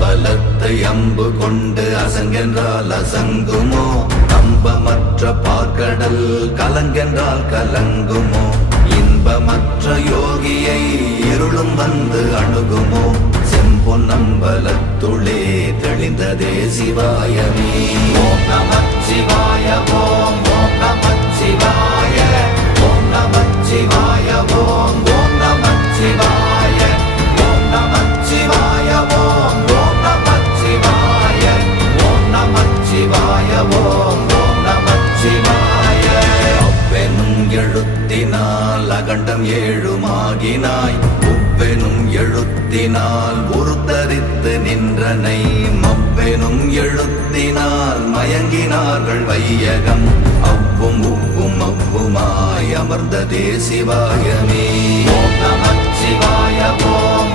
அம்பலத்தை அம்பு கொண்டு அசங்கென்றால் அசங்குமோ? நம்பமற்ற பார்க்கடல் கலங்கென்றால் கலங்குமோ? இன்பமற்ற யோகியை இருளும் வந்து அணுகுமோ? செம்பொன்னம்பலத்துளே தெளிந்ததே சிவாயமே. ஓம் நமச்சிவாய ஓம் ஓம் நமச்சிவாய ஓம் நமச்சிவாய ஓம் ஓம் நமச்சிவாய ஓம் நமச்சிவாய ஓம் ஓம் நமச்சிவாய ஓம் நமச்சிவாய ஓம் ஓம் நமச்சிவாய. அவ்வெனும் எழுத்தினால் அகண்டம் ஏழுமாகினாய், உவ்வெனும் எழுத்தினால் உருத்தரித்து நின்றனை, மவ்வெனும் எழுத்தினால் மயங்கினார்கள் வையகம். அவ்வும் உவ்வும் அவ்வுமாய் அமர்ந்ததே சிவாயமே. ஓம் நமச்சிவாய ஓம்